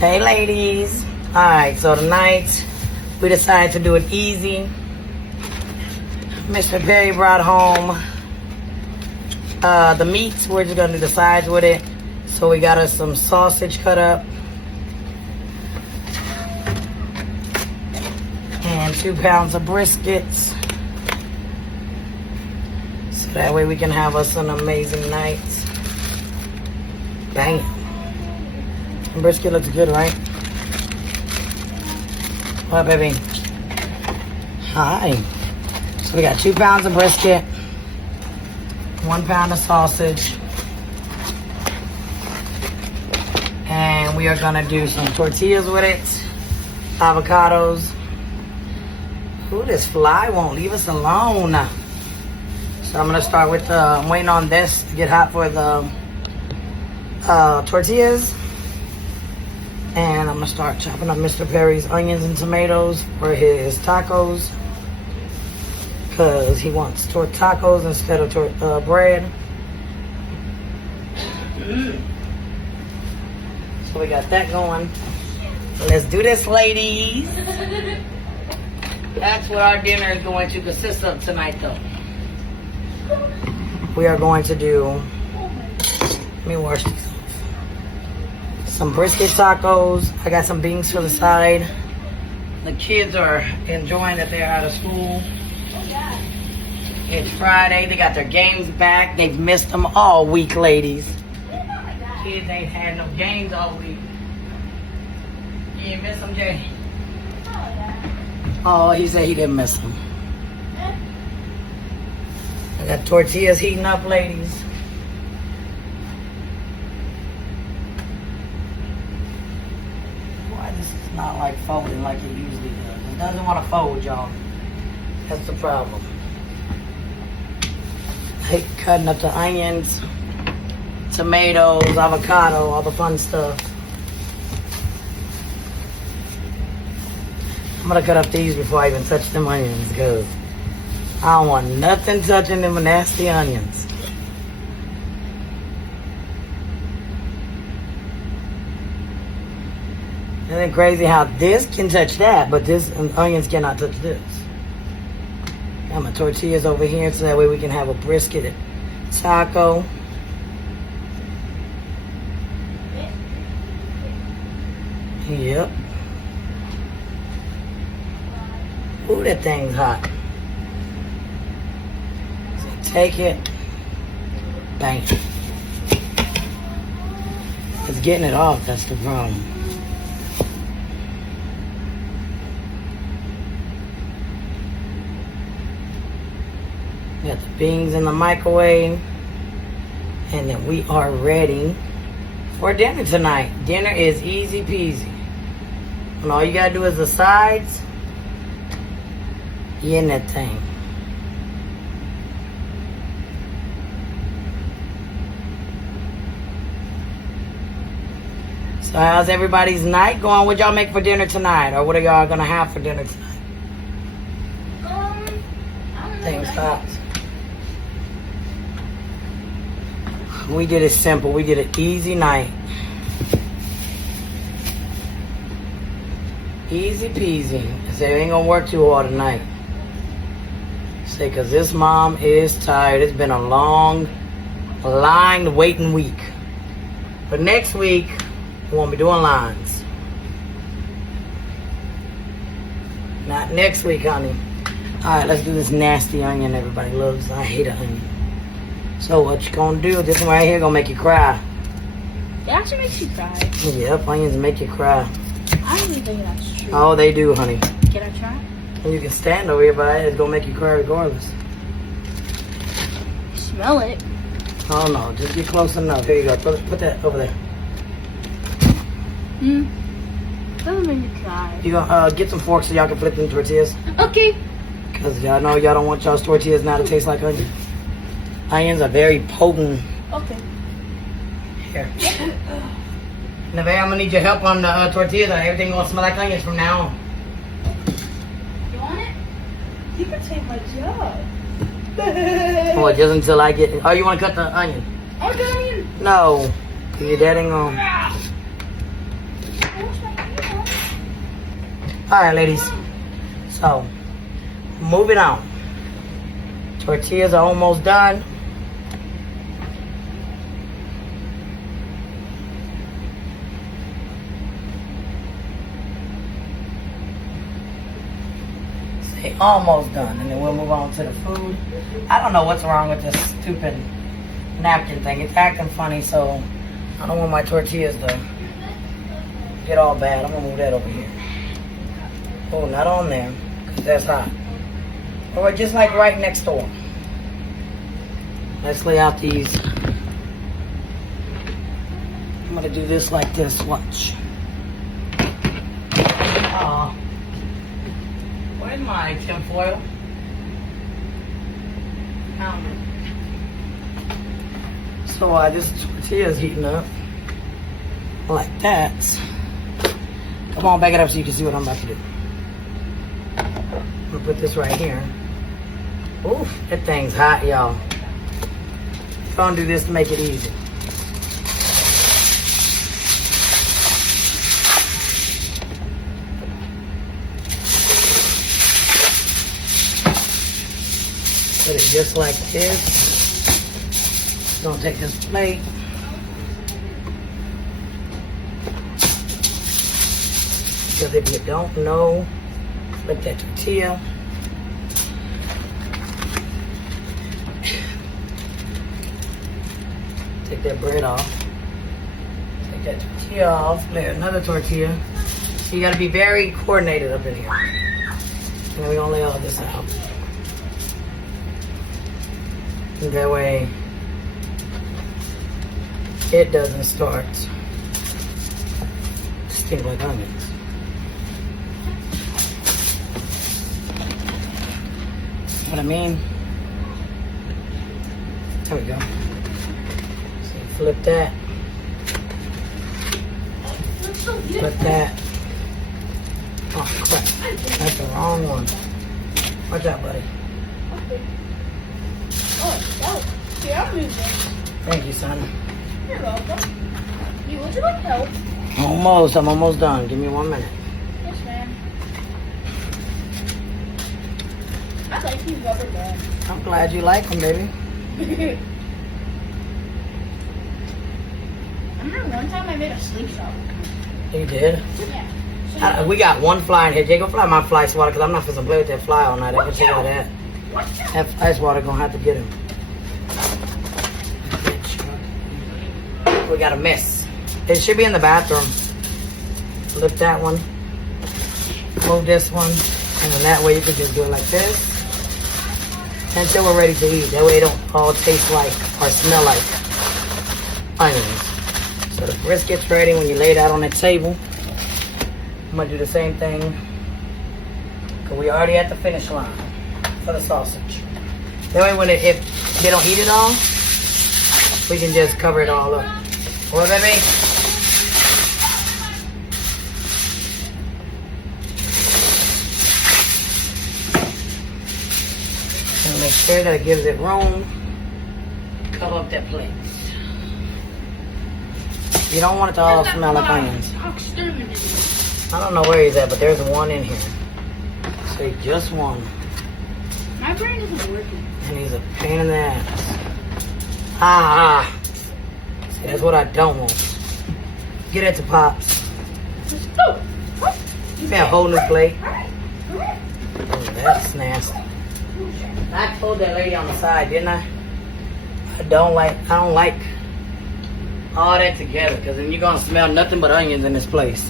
Hey ladies. Alright, so tonight we decided to do it easy. Mr. Perry brought home the meats. We're just gonna do the sides with it. So we got us some sausage cut up and 2 pounds of briskets. So that way we can have us an amazing night. Bam. And brisket looks good, right? What, baby? Hi. So we got 2 pounds of brisket, 1 pound of sausage, and we are gonna do some tortillas with it, avocados. Ooh, this fly won't leave us alone. So I'm gonna start with I'm waiting on this to get hot for the tortillas. And I'm gonna start chopping up Mr. Perry's onions and tomatoes for his tacos, because he wants tacos instead of bread. So we got that going. Let's do this, ladies. That's what our dinner is going to consist of tonight, though. We are going to do, let me wash these. Some brisket tacos. I got some beans to the side. The kids are enjoying that they're out of school. It's Friday. They got their games back. They've missed them all week, ladies. Kids ain't had no games all week. You didn't miss them, Jay? Oh, he said he didn't miss them. I got tortillas heating up, ladies. Not like folding like it usually does. It doesn't want to fold, y'all. That's the problem. I hate cutting up the onions, tomatoes, avocado, all the fun stuff. I'm gonna cut up these before I even touch them onions, because I don't want nothing touching them nasty onions. Isn't it crazy how this can touch that, but this onions cannot touch this? Got my tortillas over here so that way we can have a brisket taco. Yep. Ooh, that thing's hot. So take it. Bang. It's getting it off, that's the problem. Got the beans in the microwave, and then we are ready for dinner tonight. Dinner is easy peasy. And all you gotta do is the sides. You in that thing. So how's everybody's night going? What y'all make for dinner tonight? Or what are y'all gonna have for dinner tonight? Things hot. We did it simple. We did an easy night. Easy peasy. I said, it ain't gonna work too hard tonight. Say, because this mom is tired. It's been a long, line waiting week. But next week, we won't be doing lines. Not next week, honey. Alright, let's do this nasty onion everybody loves. I hate an onion. So what you gonna do? This one right here gonna make you cry. It actually makes you cry. Yep, onions make you cry. I don't even think that's true. Oh, they do, honey. Can I try? And you can stand over here, but it's gonna make you cry regardless. Smell it. Oh no, just get close enough. Here you go. Put that over there. Doesn't make me cry. You gonna get some forks so y'all can flip them tortillas. Okay. Cause y'all know y'all don't want y'all's tortillas now to taste like onion. Onions are very potent. Okay. Here. Nevaeh, I'm gonna need your help on the tortillas. Everything gonna smell like onions from now on. You want it? You can take my job. Well, just until I get. Oh, you want to cut the onion? Oh, the onion. No, your dad ain't gonna. Alright, ladies. So, moving on. Tortillas are almost done. Say almost done, and then we'll move on to the food. I don't know what's wrong with this stupid napkin thing. It's acting funny, so I don't want my tortillas to get all bad. I'm gonna move that over here. Oh, not on there, because that's hot. Or just like right next door. Let's lay out these. I'm gonna do this like this, watch. Where's my tin foil? Found it. So this tortilla is heating up. Like that. Come on, back it up so you can see what I'm about to do. I'm gonna put this right here. Oof, that thing's hot, y'all. I'm gonna do this to make it easy. Put it just like this. Gonna take this plate. Because if you don't know, flip that tortilla. Take that bread off. Take that tortilla off. Lay another tortilla. So you gotta be very coordinated up in here. And then we're gonna lay all this out. And that way it doesn't start stinking like onions. What I mean? There we go. So flip that. Flip that. Oh crap. That's the wrong one. Watch out, buddy. Oh, yeah, I'm moving. Thank you, son. You're welcome. Would you like help? Almost. I'm almost done. Give me 1 minute. Yes, ma'am. I like these rubber bands. I'm glad you like them, baby. I remember one time I made a slingshot. You did? Yeah. We got one fly in here. Jay, go fly my fly swatter because I'm not supposed to play with that fly all night. I can take care of that. That fly swatter gonna have to get him. We got a mess. It should be in the bathroom. Lift that one. Move this one. And then that way you can just do it like this. Until we're ready to eat. That way it don't all taste like or smell like onions. So the brisket's ready when you lay it out on the table. I'm gonna do the same thing. Cause we already at the finish line for the sausage. That way when if they don't eat it all, we can just cover it all up. What, baby? And make sure that it gives it room. Cover up that plate. You don't want it to all smell like onions. I don't know where he's at, but there's one in here. Say just one. My brain isn't working. And he's a pain in the ass. Ah. See, that's what I don't want. Get it to Pops. Give me a whole new plate. Oh, that's nasty. I told that lady on the side, didn't I? I don't like all that together because then you're gonna smell nothing but onions in this place.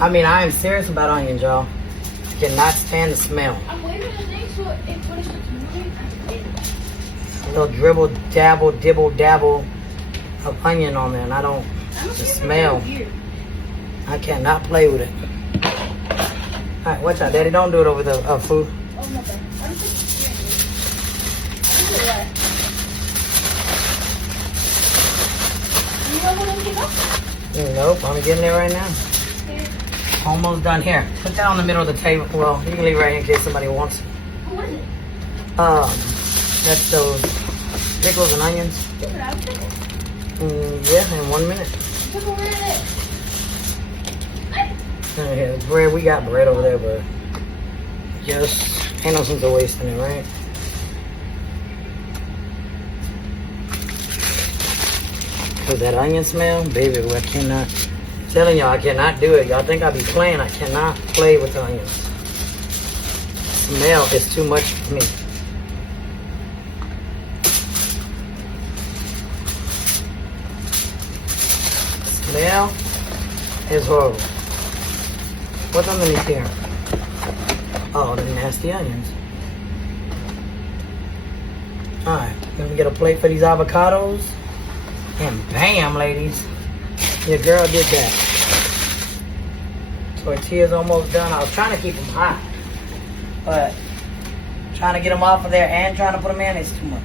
I mean, I am serious about onions, y'all. I cannot stand the smell. I'm waving the thing so when it starts moving, I hit it. A little dribble, dabble, dibble, dabble of onion on there, and I don't, the smell. I cannot play with it. Alright, watch out, Daddy. Don't do it over the food. Oh, my bad. I'm just you know what I'm getting up? Nope, I'm getting it right now. Almost done. Here, put that on the middle of the table. Well, you can leave it right here in case somebody wants it. What is it? That's those pickles and onions. Is it out there? Yeah, in 1 minute. Look over it. Yeah, bread, we got bread over there, but just ain't no sense of wasting it, right? Cause that onion smell, baby, I cannot. I'm telling y'all, I cannot do it. Y'all think I be playing? I cannot play with onions. Smell is too much for me. Smell is horrible. What's underneath here? Oh, the nasty onions. Alright, let me get a plate for these avocados. And bam, ladies. Your girl did that. Tortilla's almost done. I was trying to keep them hot. But trying to get them off of there and trying to put them in is too much.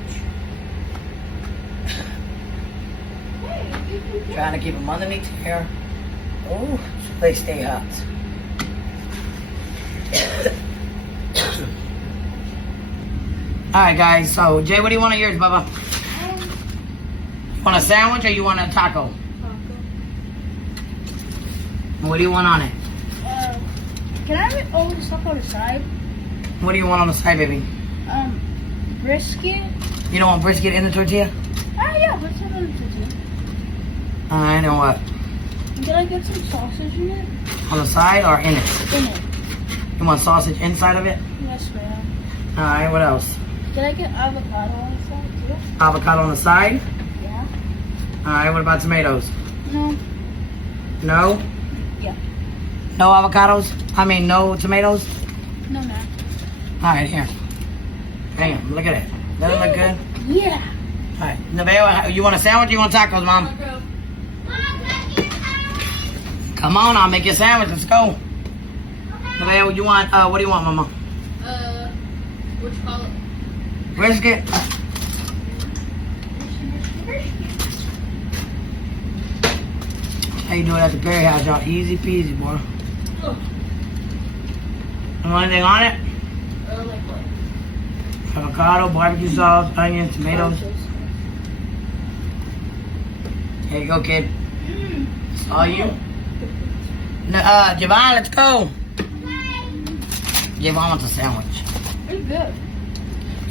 Trying to keep them underneath here. Oh, so they stay hot. Alright guys, so Jay, what do you want of yours, Bubba? You want a sandwich or you want a taco? What do you want on it? Can I have it over the stuff on the side? What do you want on the side, baby? Brisket. You don't want brisket in the tortilla? Yeah, brisket on the tortilla. I know what. Can I get some sausage in it? On the side or in it? In it. You want sausage inside of it? Yes, ma'am. Alright, what else? Can I get avocado on the side too? Avocado on the side? Yeah. Alright, what about tomatoes? No. No? Yeah. No avocados? I mean, no tomatoes? No, ma'am. Alright, here. Bam, look at it. Does it look good? Yeah. Alright, Nevaeh, you want a sandwich or you want tacos, Mom? Come on, I'll make you a sandwich. Let's go. Nevaeh, what do you want, Mama? What you call it? Brisket? How you do it at the Perry House, y'all? Easy peasy, boy. You want anything on it? Like what? Avocado, barbecue sauce, onions, tomatoes. Here you go, kid. It's all you. Javon, let's go. Javon wants a sandwich. It's good.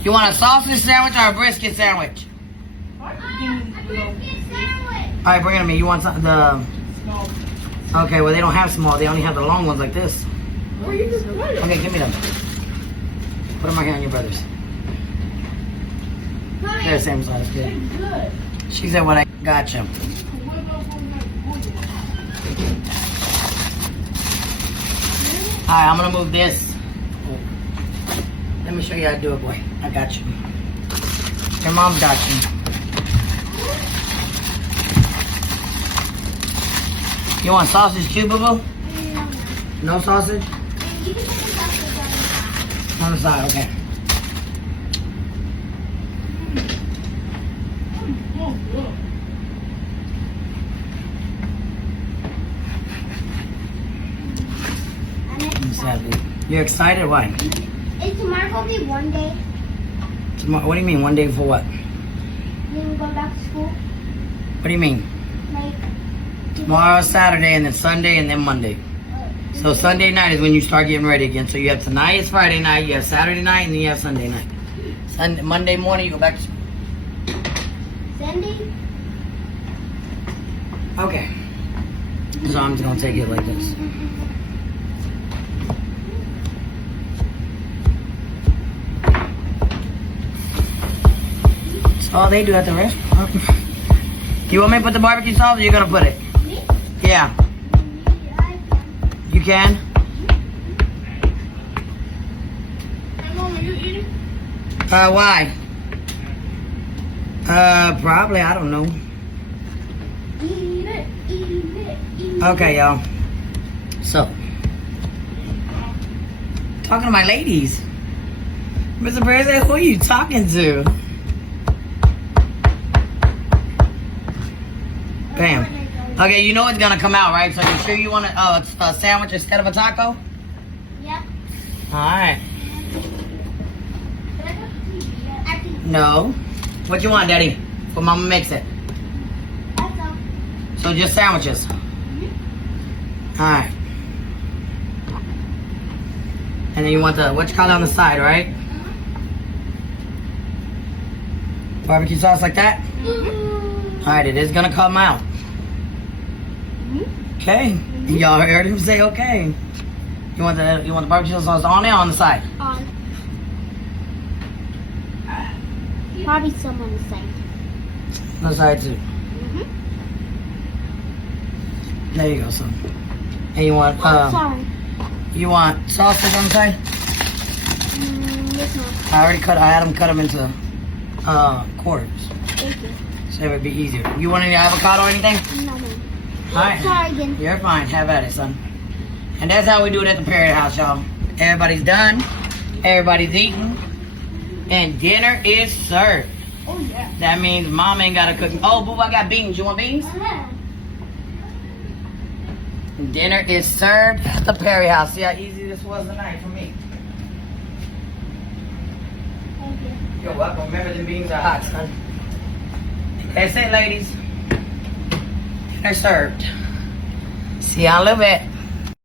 You want a sausage sandwich or a brisket sandwich? Alright, bring it to me. You want something, Okay, well, they don't have small. They only have the long ones like this. Okay, give me them. Put them right here on your brother's. They're the same size, good. She said what I got you. Alright, I'm gonna move this. Let me show you how to do it, boy. I got you. Your mom got you. You want sausage too, boo-boo? No sausage? On the side, okay. You're excited? Why? Is tomorrow gonna be one day? Tomorrow? What do you mean? One day for what? Then going back to school? What do you mean? Like Tomorrow, Saturday, and then Sunday, and then Monday. So Sunday night is when you start getting ready again. So you have tonight is Friday night, you have Saturday night, and then you have Sunday night. Monday morning, you go back to school. Sunday? Okay. So I'm just gonna take it like this. That's all they do at the restaurant. You want me to put the barbecue sauce or you're gonna put it? Me? Yeah. You can? Hey, Mom, are you eating? Why? Probably, I don't know. Eat it, eat it, eat it. Okay, y'all. So, talking to my ladies. Mr. President, who are you talking to? Bam. Okay, you know it's gonna come out, right? So you sure you want a sandwich instead of a taco? Yep. Alright. Can I go to TV yet? I can. No. What you want, Daddy? For Mama makes it. That's all. So just sandwiches. Alright. And then you want the, what you call it on the side, right? Barbecue sauce like that? Alright, it is gonna come out. Okay. Y'all heard him say okay. You want the barbecue sauce on there or on the side? On. Probably some on the side. On the side too. There you go, son. And you want Sorry. you want sausage on the side? This one. I had them cut them into quarters. Thank you. So it would be easier. You want any avocado or anything? No, man. Alright. Sorry again. You're fine. Have at it, son. And that's how we do it at the Perry house, y'all. Everybody's done. Everybody's eating. And dinner is served. Oh, yeah. That means mom ain't got to cook. Oh, boo, I got beans. You want beans? Dinner is served at the Perry house. See how easy this was tonight for me. Thank you. You're welcome. Remember, the beans are hot, son. That's it, ladies. Dinner served. See y'all in a little bit.